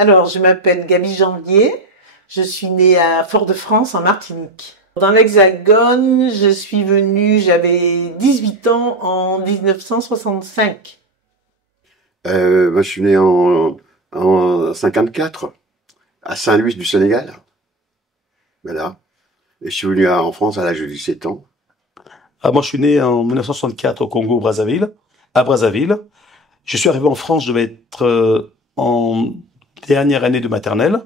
Alors, je m'appelle Gaby Janvier. Je suis née à Fort-de-France, en Martinique. Dans l'Hexagone, je suis venue, j'avais 18 ans en 1965. Moi, je suis né en 54, à Saint-Louis du Sénégal. Voilà. Et je suis venu en France à l'âge de 17 ans. Ah, moi, je suis né en 1964 au Congo, Brazzaville, à Brazzaville. Je suis arrivé en France, je vais être en dernière année de maternelle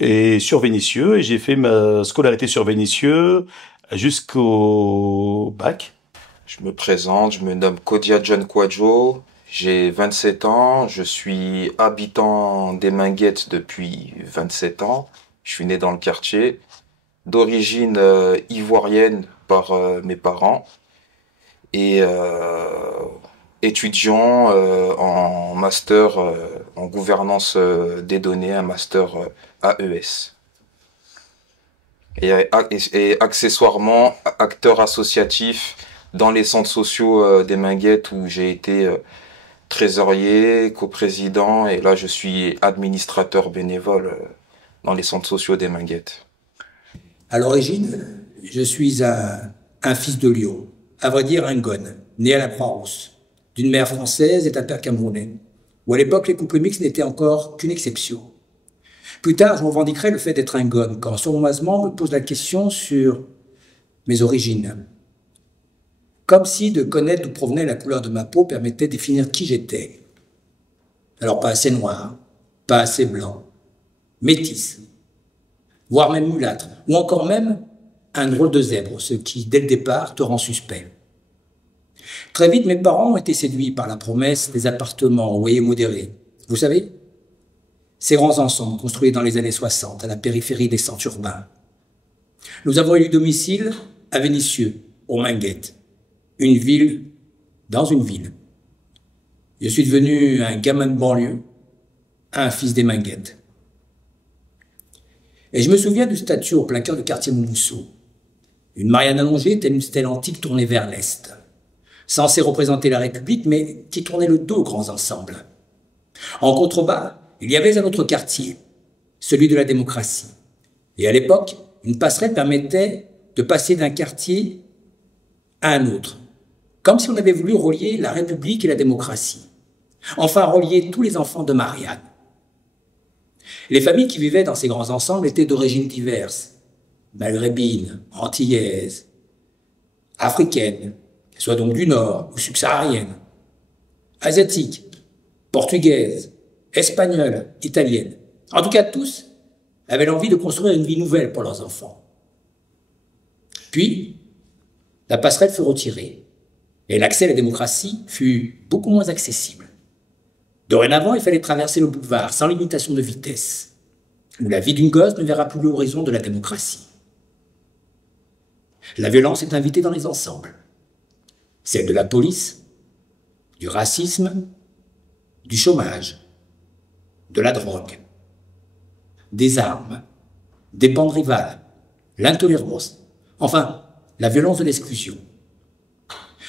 et sur Vénissieux, et j'ai fait ma scolarité sur Vénissieux jusqu'au bac. Je me présente, je me nomme Kodia John Kwadjo, j'ai 27 ans, je suis habitant des Minguettes depuis 27 ans. Je suis né dans le quartier, d'origine ivoirienne par mes parents et étudiant en master en gouvernance des données, un master AES. Et accessoirement acteur associatif dans les centres sociaux des Minguettes où j'ai été trésorier, coprésident et là je suis administrateur bénévole dans les centres sociaux des Minguettes. À l'origine, je suis un fils de Lyon, à vrai dire un gone, né à la Croix-Rousse, d'une mère française et d'un père camerounais, où à l'époque les couples mixtes n'étaient encore qu'une exception. Plus tard, je revendiquerai le fait d'être un gone, quand sournoisement me pose la question sur mes origines. Comme si de connaître d'où provenait la couleur de ma peau permettait de définir qui j'étais. Alors pas assez noir, pas assez blanc, métisse, voire même mulâtre, ou encore même un drôle de zèbre, ce qui, dès le départ, te rend suspect. Très vite, mes parents ont été séduits par la promesse des appartements au loyer modéré. Vous savez, ces grands ensembles construits dans les années 60 à la périphérie des centres urbains. Nous avons élu domicile à Vénissieux, aux Minguettes, une ville dans une ville. Je suis devenu un gamin de banlieue, un fils des Minguettes. Et je me souviens du statue au plein cœur du quartier Montmousseau. Une Marianne allongée, telle une stèle antique tournée vers l'est, censée représenter la République, mais qui tournait le dos aux grands ensembles. En contrebas, il y avait un autre quartier, celui de la démocratie. Et à l'époque, une passerelle permettait de passer d'un quartier à un autre, comme si on avait voulu relier la République et la démocratie. Enfin, relier tous les enfants de Marianne. Les familles qui vivaient dans ces grands ensembles étaient d'origines diverses, maghrébines, antillaises, africaines, qu'elles soient donc du Nord ou subsahariennes, asiatiques, portugaises, espagnoles, italiennes. En tout cas, tous avaient l'envie de construire une vie nouvelle pour leurs enfants. Puis, la passerelle fut retirée et l'accès à la démocratie fut beaucoup moins accessible. Dorénavant, il fallait traverser le boulevard sans limitation de vitesse, où la vie d'une gosse ne verra plus l'horizon de la démocratie. La violence est invitée dans les ensembles. Celle de la police, du racisme, du chômage, de la drogue, des armes, des bandes rivales, l'intolérance, enfin, la violence de l'exclusion.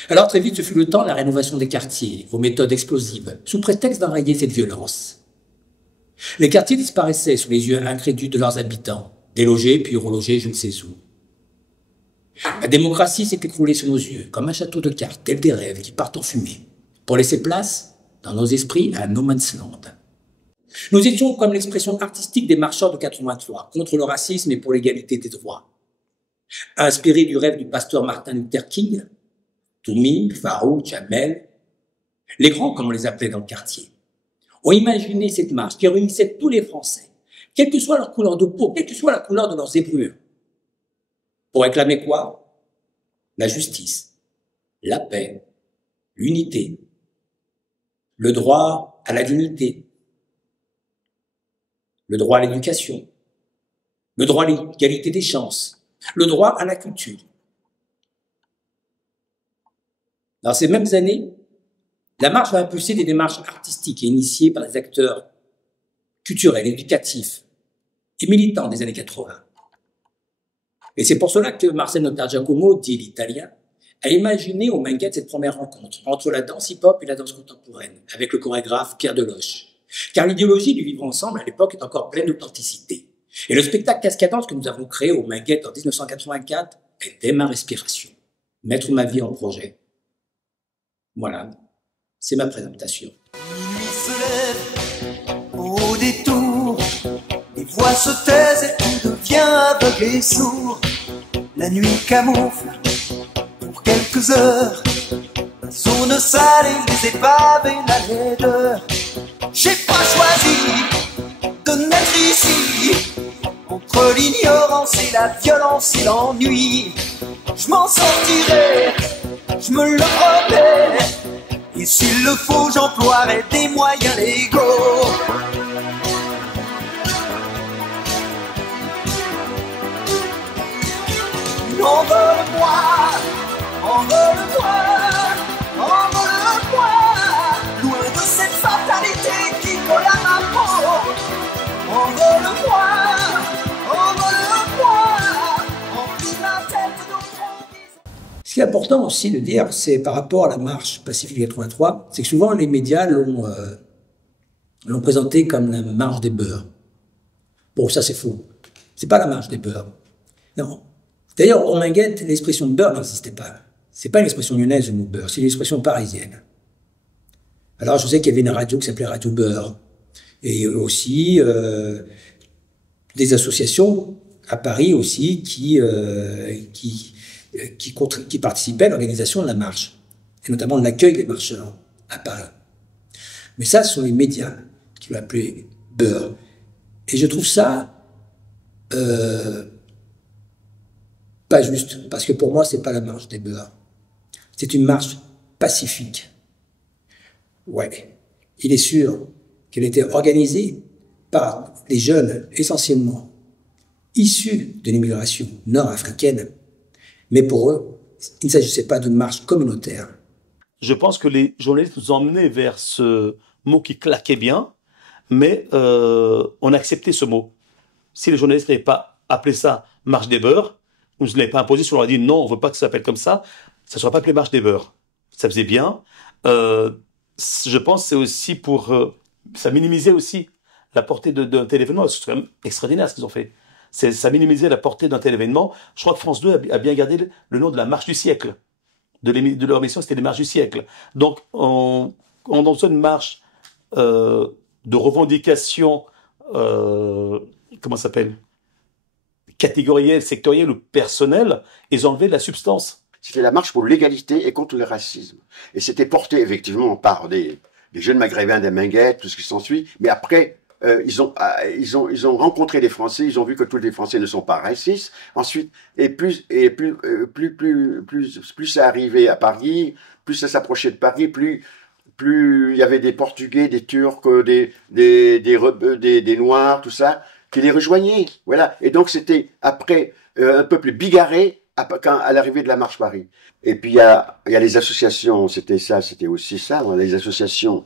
Alors très vite, ce fut le temps de la rénovation des quartiers, aux méthodes explosives, sous prétexte d'enrayer cette violence. Les quartiers disparaissaient sous les yeux incrédules de leurs habitants, délogés puis relogés je ne sais où. La démocratie s'est écroulée sous nos yeux, comme un château de cartes, tel des rêves qui partent en fumée, pour laisser place, dans nos esprits, à un no man's land. Nous étions comme l'expression artistique des marcheurs de 83, contre le racisme et pour l'égalité des droits. Inspirés du rêve du pasteur Martin Luther King, Toumi, Farou, Jamel, les grands, comme on les appelait dans le quartier, ont imaginé cette marche qui réunissait tous les Français, quelle que soit leur couleur de peau, quelle que soit la couleur de leurs zébrures, pour réclamer quoi? La justice, la paix, l'unité, le droit à la dignité, le droit à l'éducation, le droit à l'égalité des chances, le droit à la culture. Dans ces mêmes années, la marche va impulser des démarches artistiques et initiées par des acteurs culturels, éducatifs et militants des années 80. Et c'est pour cela que Marcel Notargiacomo, dit l'Italien, a imaginé au Minguettes cette première rencontre entre la danse hip-hop et la danse contemporaine, avec le chorégraphe Pierre Deloche, Car l'idéologie du vivre ensemble à l'époque est encore pleine d'authenticité. Et le spectacle Cascadance que nous avons créé au Minguettes en 1984 était ma respiration. Mettre ma vie en projet. Voilà, c'est ma présentation. Minuit se lève au détour, les voix se taisent et tout devient aveugle et sourd. La nuit camoufle pour quelques heures la zone sale et les épaves et la laideur. J'ai pas choisi de naître ici, entre l'ignorance et la violence et l'ennui. Je m'en sortirai, je me le promets, et s'il le faut, j'emploierai des moyens légaux. Envole-moi, envole-moi, envole-moi, loin de cette fatalité qui colle à ma peau. Envole-moi, envole-moi, remplis ma tête d'horizons. Ce qui est important aussi de dire, c'est par rapport à la marche Pacifique 83, c'est que souvent les médias l'ont présenté comme la marche des beurs. Bon, ça c'est faux. C'est pas la marche des beurs. Non. D'ailleurs, au Minguettes, l'expression beurre n'existait pas. C'est pas une expression lyonnaise, le mot beurre, c'est une expression parisienne. Alors, je sais qu'il y avait une radio qui s'appelait Radio Beurre. Et aussi, des associations à Paris aussi qui participaient à l'organisation de la marche. Et notamment de l'accueil des marcheurs à Paris. Mais ça, ce sont les médias qui l'ont appelé beurre. Et je trouve ça, pas juste, parce que pour moi, c'est pas la marche des beurs. C'est une marche pacifique. Ouais. Il est sûr qu'elle était organisée par des jeunes essentiellement issus de l'immigration nord-africaine, mais pour eux, il ne s'agissait pas d'une marche communautaire. Je pense que les journalistes nous ont emmenés vers ce mot qui claquait bien, mais on a accepté ce mot. Si les journalistes n'avaient pas appelé ça marche des beurs, on ne l'avait pas imposé, si on leur a dit non, on ne veut pas que ça s'appelle comme ça ne serait pas appelé marche des beurs. Ça faisait bien. Je pense que c'est aussi pour... ça minimisait aussi la portée d'un tel événement. C'est quand même extraordinaire ce qu'ils ont fait. Ça minimisait la portée d'un tel événement. Je crois que France 2 a bien gardé le nom de la marche du siècle. De leur émission, c'était les marches du siècle. Donc, on dans une marche de revendication, comment ça s'appelle, catégorielle, sectorielle ou personnelle, ils ont enlevé la substance. C'était la marche pour l'égalité et contre le racisme. Et c'était porté effectivement par des jeunes maghrébins des Minguettes, tout ce qui s'ensuit. Mais après, ils ont rencontré les Français, ils ont vu que tous les Français ne sont pas racistes. Ensuite, plus ça arrivait à Paris, plus ça s'approchait de Paris, plus il y avait des Portugais, des Turcs, des Noirs, tout ça, qui les rejoignaient. Voilà. Et donc c'était après un peuple bigarré à l'arrivée de la marche Paris. Et puis il y a les associations, c'était aussi ça, les associations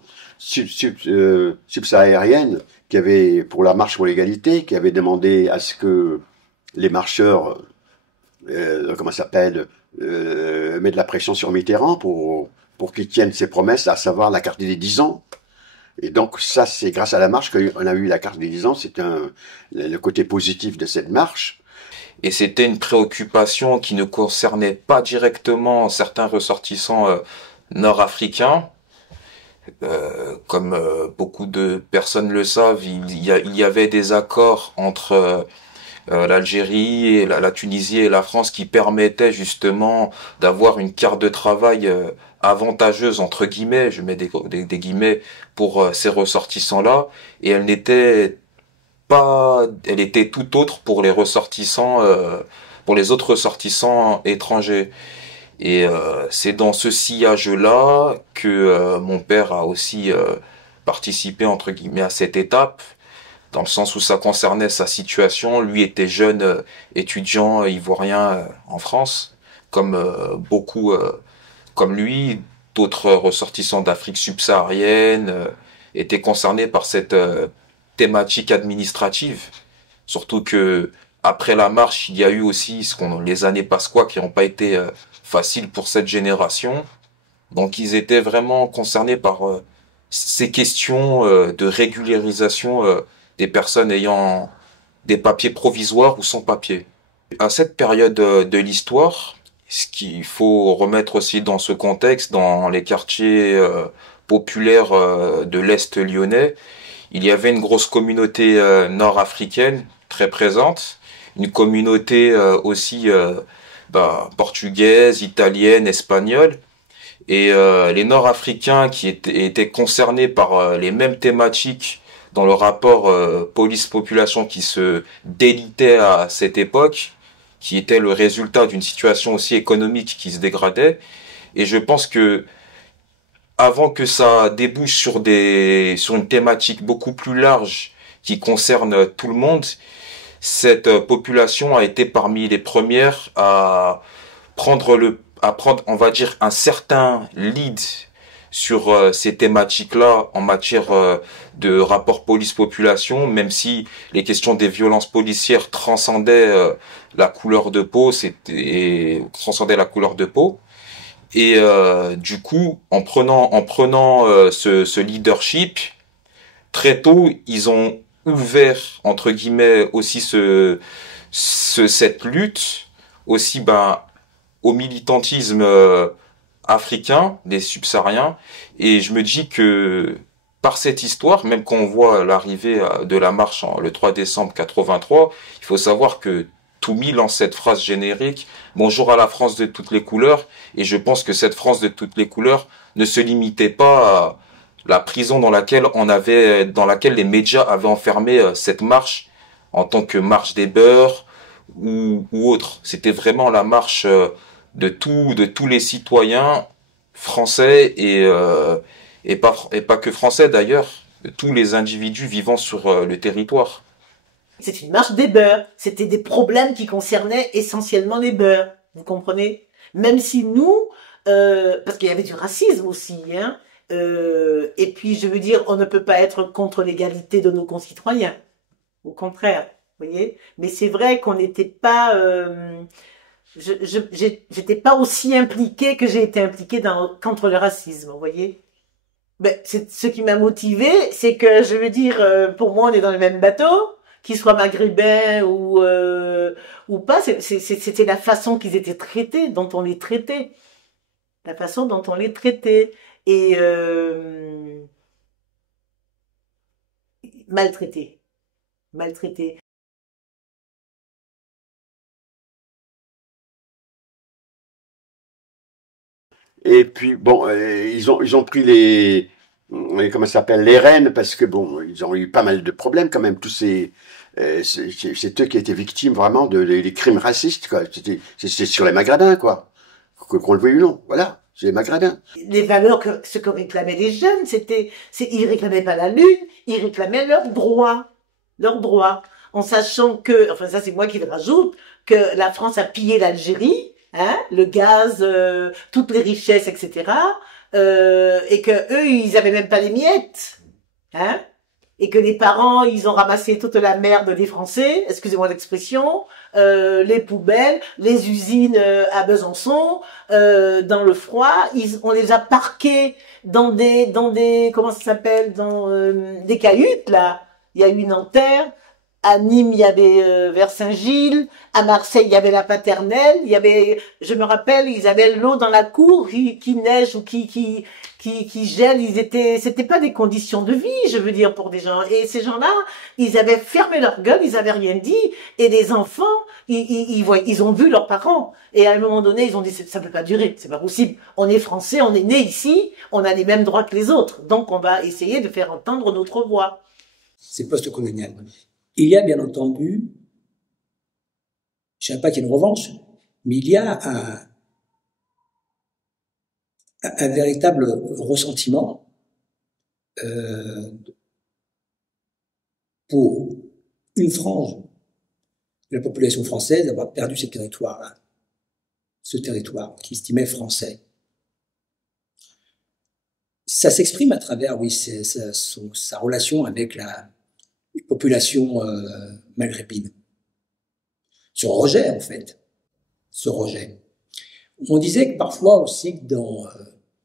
subsahariennes qui avaient, pour la marche pour l'égalité, qui avaient demandé à ce que les marcheurs, mettent de la pression sur Mitterrand pour qu'il tienne ses promesses, à savoir la carte des 10 ans. Et donc ça, c'est grâce à la marche qu'on a eu la carte des 10 ans, c'est le côté positif de cette marche. Et c'était une préoccupation qui ne concernait pas directement certains ressortissants nord-africains. Comme beaucoup de personnes le savent, il y avait des accords entre l'Algérie et la Tunisie et la France qui permettaient justement d'avoir une carte de travail avantageuse, entre guillemets, je mets des guillemets, pour ces ressortissants-là, et elle était tout autre pour les ressortissants, pour les autres ressortissants étrangers. Et c'est dans ce sillage-là que mon père a aussi participé, entre guillemets, à cette étape, dans le sens où ça concernait sa situation. Lui était jeune étudiant ivoirien en France, comme beaucoup comme lui. D'autres ressortissants d'Afrique subsaharienne étaient concernés par cette thématique administrative. Surtout que après la marche, il y a eu aussi les années Pasqua qui n'ont pas été faciles pour cette génération. Donc ils étaient vraiment concernés par ces questions de régularisation des personnes ayant des papiers provisoires ou sans papier. À cette période de l'histoire, ce qu'il faut remettre aussi dans ce contexte, dans les quartiers populaires de l'Est lyonnais, il y avait une grosse communauté nord-africaine très présente, une communauté aussi portugaise, italienne, espagnole, et les Nord-Africains qui étaient concernés par les mêmes thématiques dans le rapport police-population qui se délitait à cette époque, qui était le résultat d'une situation aussi économique qui se dégradait. Et je pense que avant que ça débouche sur une thématique beaucoup plus large qui concerne tout le monde, cette population a été parmi les premières à prendre, on va dire, un certain lead sur ces thématiques-là en matière de rapport police-population, même si les questions des violences policières transcendaient la couleur de peau, transcendaient la couleur de peau. Et du coup, en prenant ce leadership, très tôt, ils ont ouvert entre guillemets aussi cette lutte aussi au militantisme africain des subsahariens. Et je me dis que par cette histoire, même quand on voit l'arrivée de la marche le 3 décembre 83, il faut savoir que Toumi lance cette phrase générique « Bonjour à la France de toutes les couleurs ». Et je pense que cette France de toutes les couleurs ne se limitait pas à la prison dans laquelle les médias avaient enfermé cette marche en tant que marche des beurs ou autre. C'était vraiment la marche de tous les citoyens français et pas que français d'ailleurs, de tous les individus vivant sur le territoire. C'est une marche des beurs. C'était des problèmes qui concernaient essentiellement les beurs. Vous comprenez? Même si nous, parce qu'il y avait du racisme aussi, hein. Et puis, je veux dire, on ne peut pas être contre l'égalité de nos concitoyens. Au contraire, vous voyez. Mais c'est vrai qu'on n'était pas, j'étais pas aussi impliquée que j'ai été impliquée contre le racisme, vous voyez. Ben, ce qui m'a motivée, c'est que, je veux dire, pour moi, on est dans le même bateau. Qu'ils soient maghrébins ou pas, c'était la façon qu'ils étaient traités, dont on les traitait, la façon dont on les traitait et maltraités. Et puis bon, ils ont pris comment ça s'appelle, les rênes, parce que bon, ils ont eu pas mal de problèmes quand même, tous c'est eux qui étaient victimes vraiment des crimes racistes, quoi. C'est sur les Maghrébins, quoi. Qu'on le veuille ou non, voilà, c'est les Maghrébins. Les valeurs ce que réclamaient les jeunes, ils réclamaient pas la lune, ils réclamaient leurs droits, en sachant que, enfin ça c'est moi qui le rajoute, que la France a pillé l'Algérie, hein, le gaz, toutes les richesses, etc. Et que eux, ils avaient même pas les miettes, hein, et que les parents, ils ont ramassé toute la merde des Français, excusez-moi l'expression, les poubelles, les usines à Besançon, dans le froid, on les a parqués dans des comment ça s'appelle, dans des cahutes là. Il y a eu Nanterre. À Nîmes, il y avait vers Saint-Gilles. À Marseille, il y avait la Paternelle. Il y avait, je me rappelle, ils avaient l'eau dans la cour qui neige ou qui gèle. C'était pas des conditions de vie, je veux dire, pour des gens. Et ces gens-là, ils avaient fermé leur gueule, ils avaient rien dit. Et les enfants, ils ont vu leurs parents. Et à un moment donné, ils ont dit, ça peut pas durer, c'est pas possible. On est français, on est né ici, on a les mêmes droits que les autres. Donc, on va essayer de faire entendre notre voix. C'est post-colonial. Il y a bien entendu, je ne sais pas qu'il y a une revanche, mais il y a un véritable ressentiment pour une frange de la population française d'avoir perdu ce territoire qui estimait français. Ça s'exprime à travers, oui, sa relation avec les populations maghrébines. Ce rejet, en fait. Ce rejet. On disait que parfois aussi que dans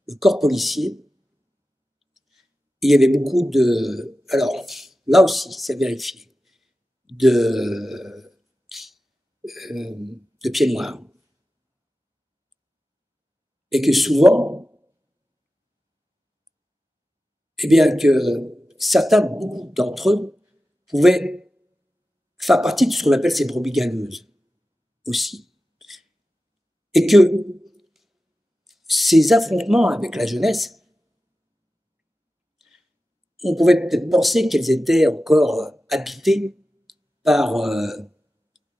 le corps policier, il y avait beaucoup de... Alors, là aussi, c'est vérifié. De pieds noirs. Et que souvent, eh bien que certains, beaucoup d'entre eux, pouvaient faire partie de ce qu'on appelle ces brebis galeuses aussi. Et que ces affrontements avec la jeunesse, on pouvait peut-être penser qu'elles étaient encore habitées par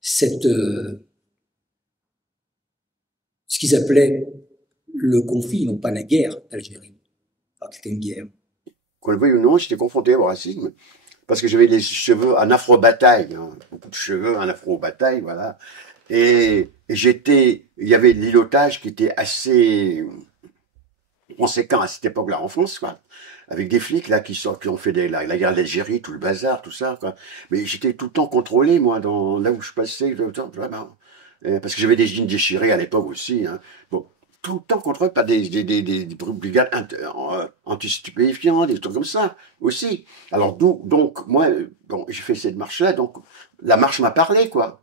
ce qu'ils appelaient le conflit, non pas la guerre d'Algérie. Alors que c'était une guerre. Qu'on le veuille ou non, j'étais confronté au racisme, parce que j'avais les cheveux en afro-bataille, hein, beaucoup de cheveux en afro-bataille, voilà. Et il y avait l'îlotage qui était assez conséquent à cette époque-là en France, quoi. Avec des flics, là, qui ont fait la guerre d'Algérie, tout le bazar, tout ça, quoi. Mais j'étais tout le temps contrôlé, moi, là où je passais, vraiment. Parce que j'avais des jeans déchirés à l'époque aussi, hein. Bon, tout le temps contrôlé par des brigades anti-stupéfiants, des trucs comme ça, aussi. Alors, donc, moi, bon, j'ai fait cette marche-là, donc, la marche m'a parlé, quoi.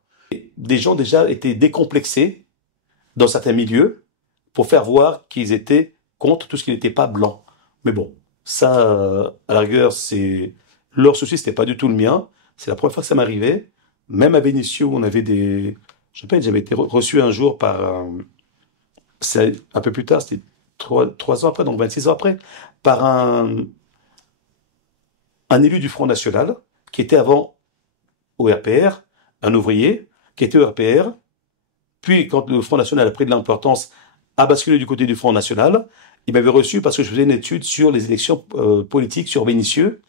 Des gens déjà étaient décomplexés dans certains milieux pour faire voir qu'ils étaient contre tout ce qui n'était pas blanc. Mais bon, ça, à la rigueur, c'est leur souci, c'était pas du tout le mien. C'est la première fois que ça m'arrivait. Même à Vénissieux, on avait des... Je sais pas, j'avais été reçu un jour par... c'est un peu plus tard, c'était 3 ans après, donc 26 ans après, par un élu du Front National, qui était avant au RPR, un ouvrier, qui était au RPR, puis quand le Front National a pris de l'importance, a basculé du côté du Front National, il m'avait reçu parce que je faisais une étude sur les élections politiques sur Vénissieux,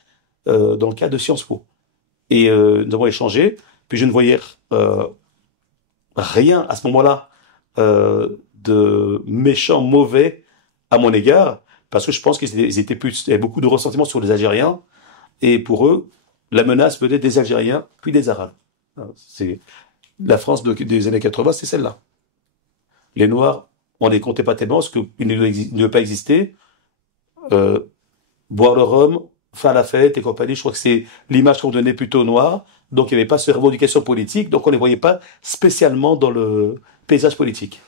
dans le cadre de Sciences Po. Et nous avons échangé, puis je ne voyais rien à ce moment-là de méchant, mauvais à mon égard, parce que je pense qu'ils étaient plus, il y avait beaucoup de ressentiment sur les Algériens, et pour eux, la menace venait des Algériens, puis des Arabes. C'est la France des années 80, c'est celle-là. Les Noirs, on les comptait pas tellement, parce qu'ils ne devaient pas exister. Boire le rhum, faire la fête et compagnie, je crois que c'est l'image qu'on donnait plutôt aux Noirs. Donc il n'y avait pas cette revendication politique, donc on ne les voyait pas spécialement dans le paysage politique.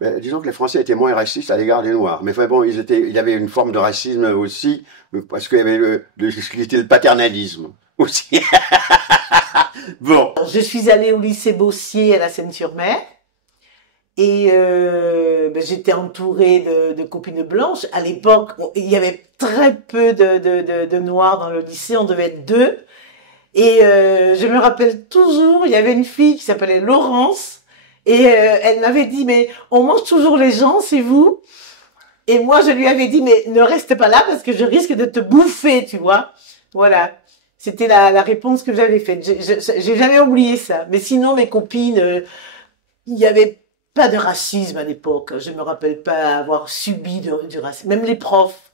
Ben, disons que les Français étaient moins racistes à l'égard des Noirs. Mais enfin bon, il y avait une forme de racisme aussi, parce qu'il y avait le paternalisme aussi. Bon. Je suis allée au lycée Bossier à la Seine-sur-Mer. Et j'étais entourée de copines blanches. À l'époque, il y avait très peu de noirs dans le lycée, on devait être 2. Et je me rappelle toujours, il y avait une fille qui s'appelait Laurence, et elle m'avait dit, mais on mange toujours les gens, c'est vous? Et moi, je lui avais dit, mais ne reste pas là parce que je risque de te bouffer, tu vois. Voilà. C'était la réponse que j'avais faite. J'ai jamais oublié ça. Mais sinon, mes copines, il y avait pas de racisme à l'époque. Je me rappelle pas avoir subi du racisme. Même les profs.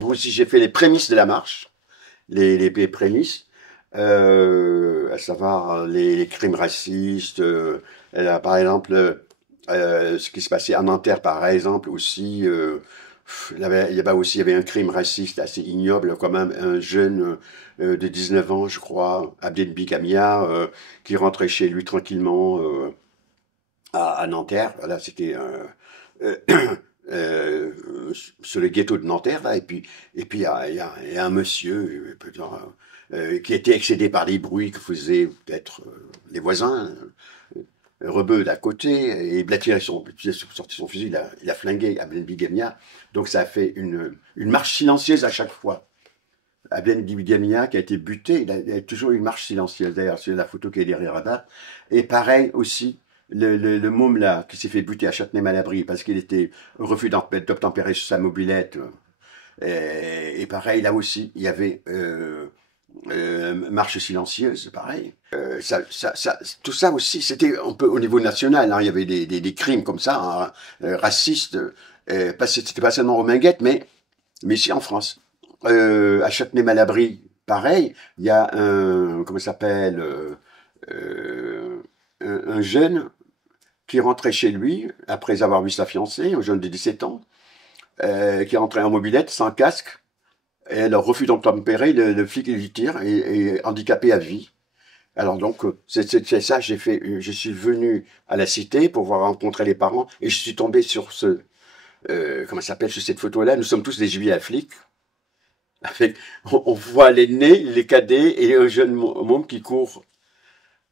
Moi aussi, j'ai fait les prémices de la marche, les prémices, à savoir les crimes racistes, par exemple, ce qui se passait à Nanterre, par exemple, aussi, il y avait un crime raciste assez ignoble, quand même, un jeune de 19 ans, je crois, Abdel Bigamia, qui rentrait chez lui tranquillement à Nanterre. Voilà, c'était sur le ghetto de Nanterre, là, et puis il y a un monsieur qui était excédé par les bruits que faisaient peut-être les voisins, rebeux d'à côté, et il a sorti son fusil, il a flingué Abdel Bigamia. Donc ça a fait une marche silencieuse à chaque fois. Abdel Bigamia qui a été buté, il y a toujours eu une marche silencieuse, d'ailleurs, c'est la photo qui est derrière là-bas. Et pareil aussi, le môme là, qui s'est fait buter à Châtenay-Malabry parce qu'il était au refus d'obtempérer sur sa mobilette. Et pareil, là aussi, il y avait marche silencieuse, pareil. Tout ça aussi, c'était un peu au niveau national. Hein, il y avait des crimes comme ça, hein, racistes. C'était pas seulement au Minguette, mais ici en France. À Châtenay-Malabry, pareil, il y a un, comment ça s'appelle, un jeune qui rentrait chez lui, après avoir vu sa fiancée, un jeune de 17 ans, qui rentrait en mobilette, sans casque, et elle refuse d'obtempérer, le flic lui tire, et handicapé à vie. Alors donc, c'est ça, je suis venu à la cité pour voir rencontrer les parents, et je suis tombé sur comment ça s'appelle, sur cette photo-là. Nous sommes tous des juifs à flics. On voit l'aîné, les cadets, et un jeune môme qui court.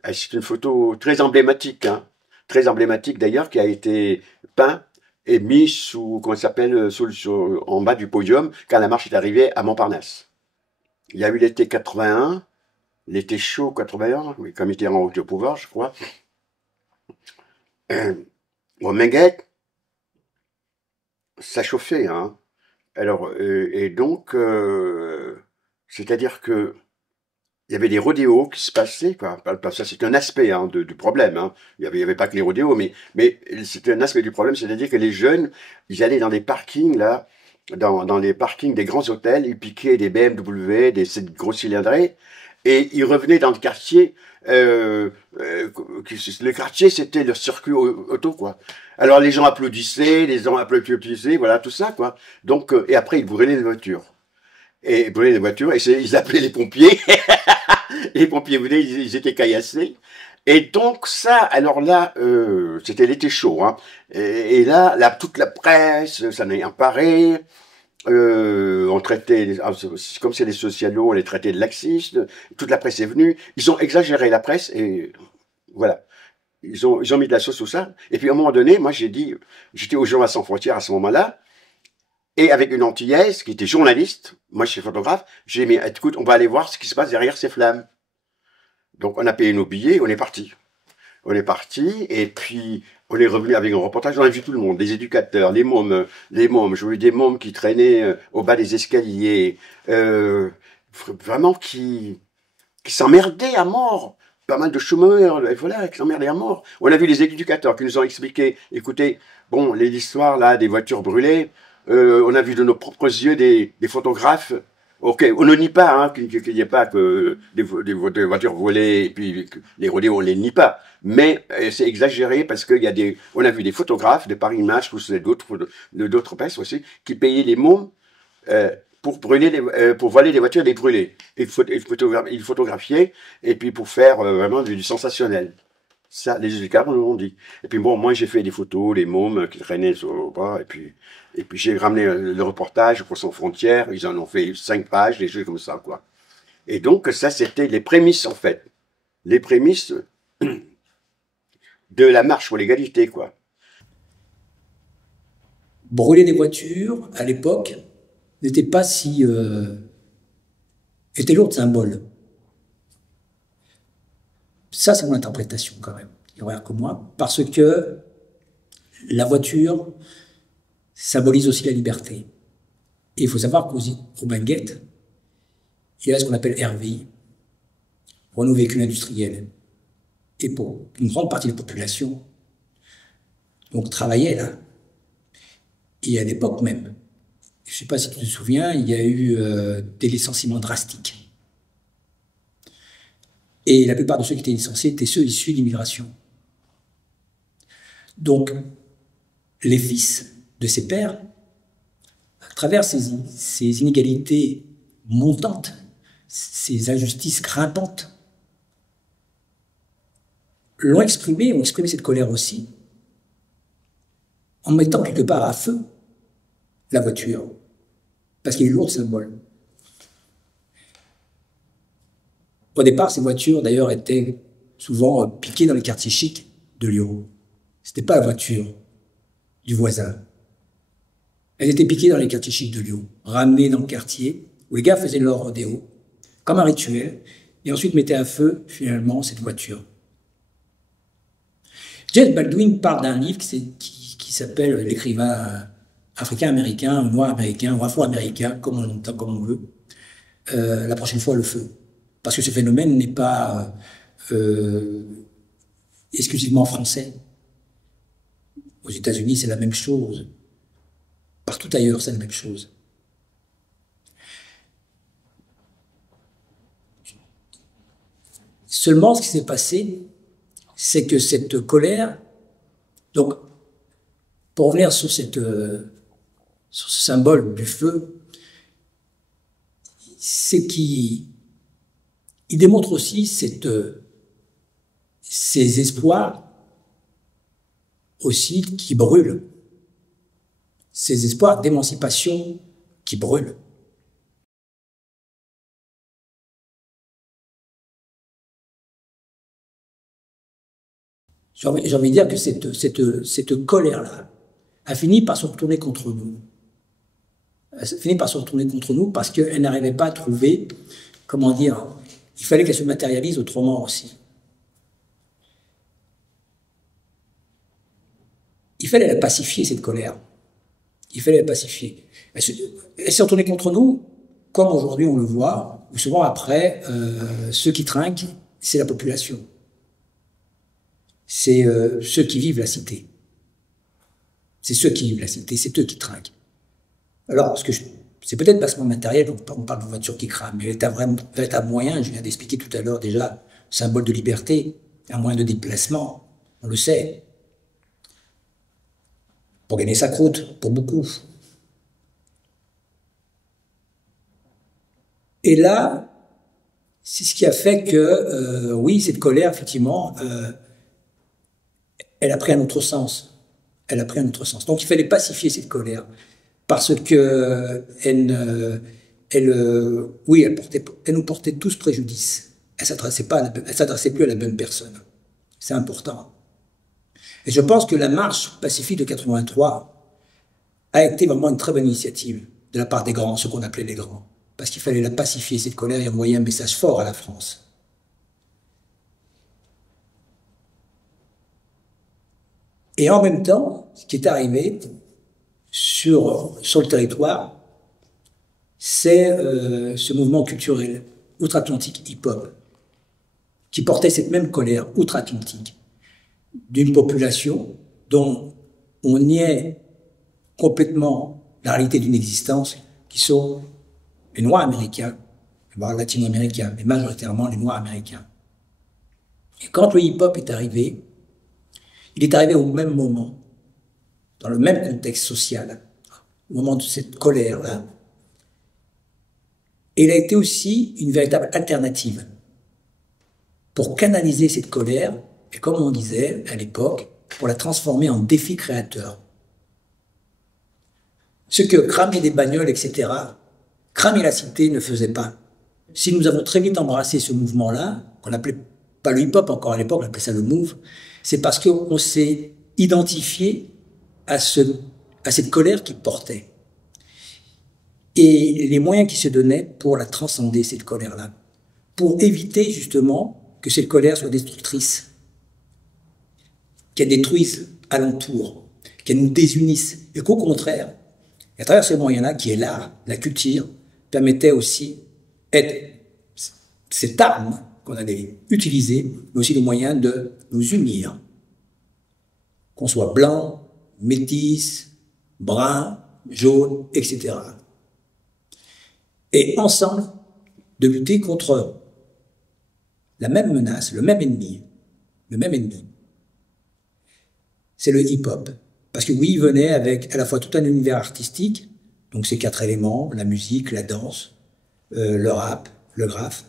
C'est une photo très emblématique, hein. Très emblématique d'ailleurs, qui a été peint et mis sous, comment ça s'appelle, en bas du podium, quand la marche est arrivée à Montparnasse. Il y a eu l'été 81, l'été chaud 81, oui, comme il était en haut au pouvoir, je crois. Au Minguette, ça chauffait, hein. Alors, et donc, c'est-à-dire que il y avait des rodéos qui se passaient, quoi. Ça, c'est un aspect hein, du problème. Hein. Il y avait pas que les rodéos, mais c'était un aspect du problème, c'est-à-dire que les jeunes, ils allaient dans des parkings, là, dans les parkings des grands hôtels, ils piquaient des BMW, des gros cylindrés, et ils revenaient dans le quartier. Le quartier, c'était le circuit auto, quoi. Alors les gens applaudissaient, voilà, tout ça, quoi. Donc, et après, ils brûlaient les voitures. Et ils brûlaient les voitures, et ils appelaient les pompiers. Les pompiers venaient, ils étaient caillassés. Et donc ça, alors là, c'était l'été chaud, hein. Et là, toute la presse, ça n'est emparé. On traitait, comme c'est les socialos, on les traitait de laxistes. Toute la presse est venue. Ils ont exagéré la presse et voilà. Ils ont mis de la sauce sur ça. Et puis à un moment donné, moi j'ai dit, j'étais aux Gens sans frontières à ce moment-là. Et avec une Antillaise qui était journaliste, moi je suis photographe, j'ai dit, écoute, on va aller voir ce qui se passe derrière ces flammes. Donc on a payé nos billets, on est parti. On est parti, et puis on est revenu avec un reportage, on a vu tout le monde, les éducateurs, les mômes, j'ai vu des mômes qui traînaient au bas des escaliers, vraiment qui s'emmerdaient à mort. Pas mal de chômeurs, voilà, qui s'emmerdaient à mort. On a vu les éducateurs qui nous ont expliqué, écoutez, bon, l'histoire là des voitures brûlées, on a vu de nos propres yeux des photographes. Ok, on ne nie pas hein, qu'il n'y ait pas que des voitures volées et puis les rodéos, on les nie pas. Mais c'est exagéré parce qu'il y a on a vu des photographes de Paris Match ou d'autres presses aussi qui payaient les mômes pour pour voler des voitures, les brûler, et photographier et puis pour faire vraiment du sensationnel. Ça, les éducateurs nous l'ont dit. Et puis bon, moi j'ai fait des photos, les mômes qui traînaient sur le bras, et puis j'ai ramené le reportage pour Sans Frontières, ils en ont fait 5 pages, des choses comme ça, quoi. Et donc ça, c'était les prémices, en fait. Les prémices de la marche pour l'égalité, quoi. Brûler des voitures, à l'époque, n'était pas si... était lourd de symboles. Ça, c'est mon interprétation quand même, il y aura que moi, parce que la voiture symbolise aussi la liberté. Et il faut savoir qu'au Minguette, il y a ce qu'on appelle RVI, Renault Véhicule Industriel. Et pour une grande partie de la population, donc travaillait là. Et à l'époque même, je ne sais pas si tu te souviens, il y a eu des licenciements drastiques. Et la plupart de ceux qui étaient licenciés étaient ceux issus d'immigration. Donc, les fils de ces pères, à travers ces inégalités montantes, ces injustices grimpantes, ont exprimé cette colère aussi, en mettant quelque part à feu la voiture, parce qu'il y a eu lourd symbole. Au départ, ces voitures, d'ailleurs, étaient souvent piquées dans les quartiers chics de Lyon. C'était pas la voiture du voisin. Elles étaient piquées dans les quartiers chics de Lyon, ramenées dans le quartier, où les gars faisaient leur rodéo, comme un rituel, et ensuite mettaient à feu, finalement, cette voiture. James Baldwin parle d'un livre qui s'appelle l'écrivain africain-américain, noir-américain, ou afro-américain, comme on l'entend, comme on veut, la prochaine fois, le feu. Parce que ce phénomène n'est pas exclusivement français. Aux États-Unis, c'est la même chose. Partout ailleurs, c'est la même chose. Seulement, ce qui s'est passé, c'est que cette colère Donc, pour revenir sur ce symbole du feu, c'est qu'il démontre aussi ces espoirs aussi qui brûlent, ces espoirs d'émancipation qui brûlent. J'ai envie de dire que cette colère-là a fini par se retourner contre nous. Elle a fini par se retourner contre nous parce qu'elle n'arrivait pas à trouver, comment dire, il fallait qu'elle se matérialise autrement aussi. Il fallait la pacifier, cette colère. Il fallait la pacifier. Elle s'est retournée contre nous, comme aujourd'hui on le voit, où souvent après, ceux qui trinquent, c'est la population. C'est ceux qui vivent la cité. C'est ceux qui vivent la cité, c'est eux qui trinquent. Alors, c'est peut-être bassement matériel, on parle de voitures qui crament, mais véritable moyen, je viens d'expliquer tout à l'heure déjà, symbole de liberté, un moyen de déplacement, on le sait. Pour gagner sa croûte, pour beaucoup. Et là, c'est ce qui a fait que, oui, cette colère, effectivement, elle a pris un autre sens. Elle a pris un autre sens. Donc il fallait pacifier cette colère. Parce que elle nous portait tous préjudice. Elle s'adressait plus à la bonne personne. C'est important. Et je pense que la marche pacifique de 83 a été vraiment une très bonne initiative de la part des grands, ce qu'on appelait les grands. Parce qu'il fallait la pacifier, cette colère, et envoyer un message fort à la France. Et en même temps, ce qui est arrivé sur le territoire, c'est ce mouvement culturel outre-Atlantique hip-hop, qui portait cette même colère outre-Atlantique d'une population dont on niait complètement la réalité d'une existence, qui sont les Noirs américains, voire latino-américains, mais majoritairement les Noirs américains. Et quand le hip-hop est arrivé, il est arrivé au même moment, dans le même contexte social, au moment de cette colère-là. Et il a été aussi une véritable alternative pour canaliser cette colère, et comme on disait à l'époque, pour la transformer en défi créateur. Ce que cramer des bagnoles, etc., cramer la cité ne faisait pas. Si nous avons très vite embrassé ce mouvement-là, qu'on n'appelait pas le hip-hop encore à l'époque, on appelait ça le move, c'est parce qu'on s'est identifié à cette colère qu'il portait. Et les moyens qui se donnaient pour la transcender, cette colère-là. Pour éviter justement que cette colère soit destructrice, qu'elle détruise alentour, qu'elle nous désunisse. Et qu'au contraire, à travers ces moyens-là, qui est l'art, la culture, permettait aussi être cette arme qu'on allait utiliser, mais aussi le moyen de nous unir. Qu'on soit blanc, métis, brun, jaune, etc. Et ensemble, de lutter contre la même menace, le même ennemi. Le même ennemi. C'est le hip-hop. Parce que oui, il venait avec à la fois tout un univers artistique, donc ces 4 éléments, la musique, la danse, le rap, le graphe,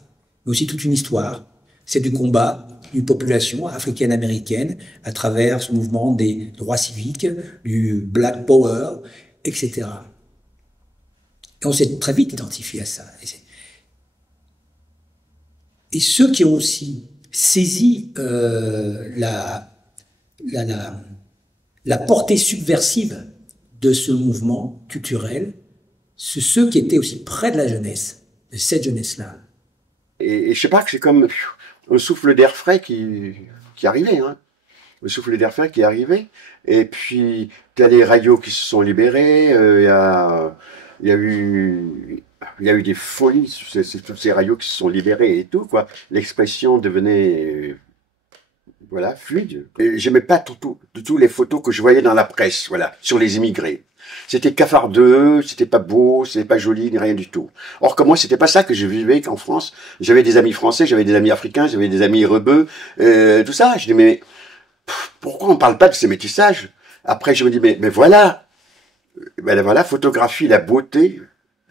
mais aussi toute une histoire. C'est du combat d'une population africaine-américaine à travers ce mouvement des droits civiques, du Black Power, etc. Et on s'est très vite identifié à ça. Et ceux qui ont aussi saisi la portée subversive de ce mouvement culturel, c'est ceux qui étaient aussi près de la jeunesse, de cette jeunesse-là. Et je sais pas, que c'est comme un souffle d'air frais qui arrivait, hein. Le souffle d'air frais qui est arrivé. Et puis, tu as les radios qui se sont libérés, il y a eu des folies, c'est toutes ces radios qui se sont libérées et tout, quoi. L'expression devenait, voilà, fluide. Et j'aimais pas du tout les photos que je voyais dans la presse, voilà, sur les immigrés. C'était cafardeux, c'était pas beau, c'était pas joli, ni rien du tout. Or que moi, c'était pas ça que je vivais qu'en France. J'avais des amis français, j'avais des amis africains, j'avais des amis rebeux, tout ça. Je dis, mais pourquoi on parle pas de ces métissages? Après, je me dis, mais voilà, ben voilà, photographie la beauté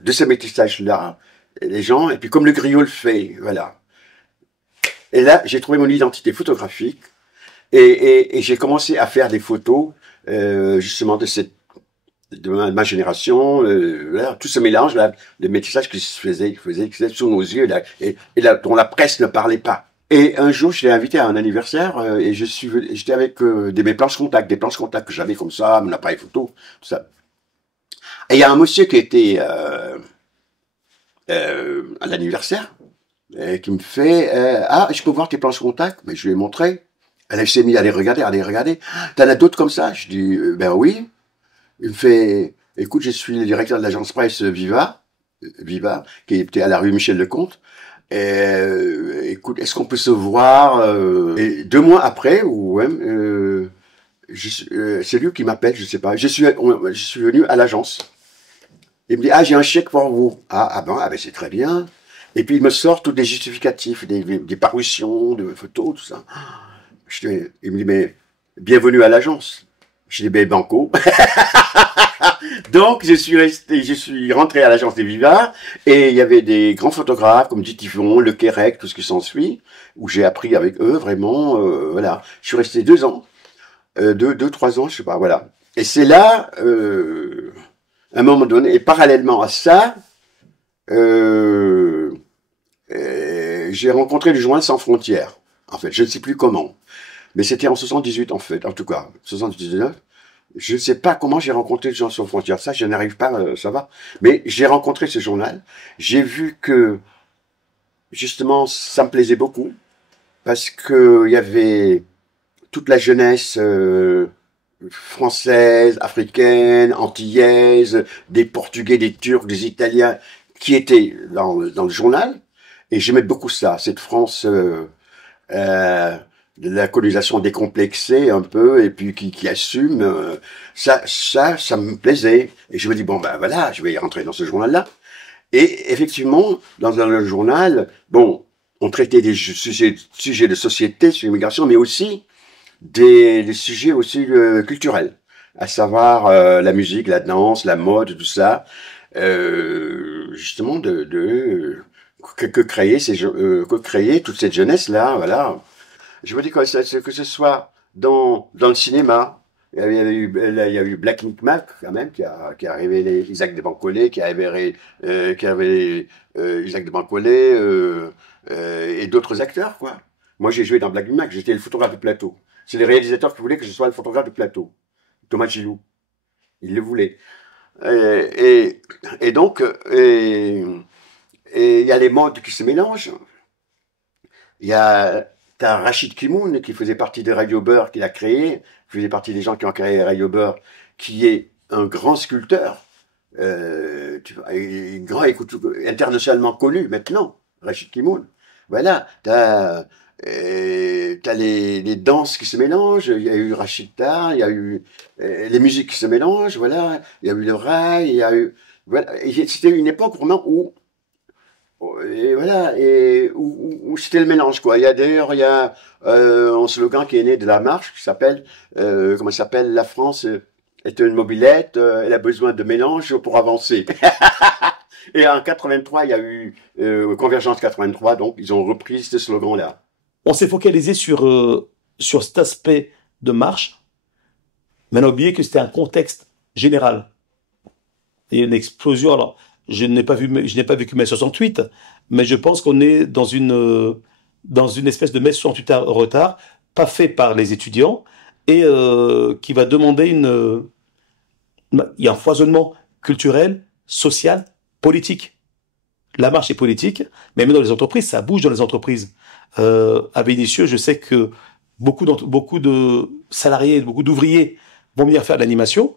de ces métissages-là, les gens, et puis comme le griot le fait, voilà. Et là, j'ai trouvé mon identité photographique, et j'ai commencé à faire des photos, justement, de ma génération, voilà, tout ce mélange là, de métissage qui se faisait sous nos yeux, là, et là, dont la presse ne parlait pas. Et un jour, je l'ai invité à un anniversaire, et j'étais avec mes planches contact, des planches contact que j'avais comme ça, mon appareil photo, tout ça. Et il y a un monsieur qui était à l'anniversaire, qui me fait ah, je peux voir tes planches contact? Mais je lui ai montré. Elle s'est mise à les regarder. T'en as d'autres comme ça? Je dis ben oui. Il me fait écoute, je suis le directeur de l'agence presse Viva, qui était à la rue Michel Lecomte. Écoute, est-ce qu'on peut se voir et 2 mois après, ou même, c'est lui qui m'appelle, je sais pas. Je suis venu à l'agence. Il me dit ah, j'ai un chèque pour vous. Ah ben c'est très bien. Et puis il me sort tous des justificatifs, des parutions, de photos, tout ça. Il me dit mais bienvenue à l'agence. Je dis ben banco. Donc je suis rentré à l'agence des Viva, et il y avait des grands photographes comme Ditifon, Le Quérec, tout ce qui s'ensuit, où j'ai appris avec eux vraiment, voilà. Je suis resté 2 ans, 3 ans, je sais pas, voilà. Et c'est là, à un moment donné, et parallèlement à ça, j'ai rencontré le Journal Sans Frontières. En fait, je ne sais plus comment, mais c'était en 78 en fait, en tout cas 79. Je ne sais pas comment j'ai rencontré le Journal Sans Frontières. Ça, je n'arrive pas, ça va. Mais j'ai rencontré ce journal. J'ai vu que justement, ça me plaisait beaucoup parce que il y avait toute la jeunesse française, africaine, antillaise, des Portugais, des Turcs, des Italiens qui étaient dans le journal. Et j'aimais beaucoup ça, cette France de la colonisation décomplexée un peu, et puis qui assume. Ça me plaisait. Et je me dis, bon, ben voilà, je vais y rentrer dans ce journal-là. Et effectivement, dans un journal, bon, on traitait des sujets de société, sur l'immigration, mais aussi des sujets aussi culturels, à savoir la musique, la danse, la mode, tout ça. Justement, que créer toute cette jeunesse-là, voilà. Je me dis que ce soit dans le cinéma, il y a eu Black Micmac quand même qui a révélé Isaac de Bancolé, qui a révélé Isaac de Bancolé et d'autres acteurs, quoi. Moi, j'ai joué dans Black Micmac, j'étais le photographe de plateau. C'est les réalisateurs qui voulaient que je sois le photographe de plateau. Thomas Gilou, il le voulait. Et donc, il y a les modes qui se mélangent. T'as Rachid Kimoun qui faisait partie de Radio Beurre, qui l'a créé, qui faisait partie des gens qui ont créé Radio Beurre, qui est un grand sculpteur, internationalement connu maintenant, Rachid Kimoun. Voilà, t'as les danses qui se mélangent, il y a eu Rachida, il y a eu les musiques qui se mélangent, voilà, il y a eu le rail, il y a eu, voilà, c'était une époque vraiment où où c'était le mélange, quoi. D'ailleurs il y a un slogan qui est né de la marche qui s'appelle comment ça s'appelle, la France est une mobilette, elle a besoin de mélange pour avancer. Et en 83 il y a eu Convergence 83, donc ils ont repris ce slogan là. On s'est focalisé sur cet aspect de marche, mais on a oublié que c'était un contexte général. Il y a une explosion. Alors, je n'ai pas vécu mai 68, mais je pense qu'on est dans une espèce de mai 68 en retard, pas fait par les étudiants, et qui va demander il y a un foisonnement culturel, social, politique. La marche est politique, mais même dans les entreprises, ça bouge dans les entreprises. À Vénissieux, je sais que beaucoup de salariés, beaucoup d'ouvriers vont venir faire de l'animation.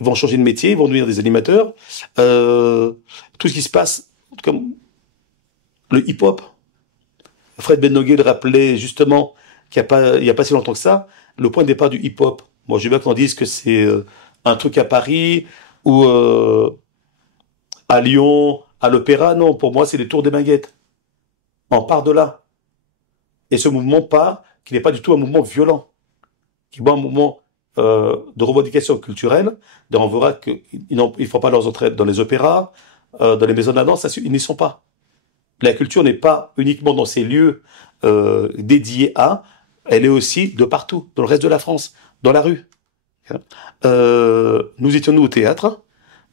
Ils vont changer de métier, ils vont devenir des animateurs. Tout ce qui se passe, comme le hip-hop. Fred Ben Noguet le rappelait justement qu'il n'y a pas si longtemps que ça, le point de départ du hip-hop. Moi, je veux bien qu'on dise que c'est un truc à Paris ou à Lyon, à l'Opéra. Non, pour moi, c'est les Tours des Baguettes. On part de là. Et ce mouvement part, qui n'est pas du tout un mouvement violent. qui voient un mouvement de revendication culturelle, on verra qu'ils ne font pas leurs entrées dans les opéras, dans les maisons de la danse, ils n'y sont pas. La culture n'est pas uniquement dans ces lieux dédiés à, elle est aussi de partout, dans le reste de la France, dans la rue. Nous étions au théâtre,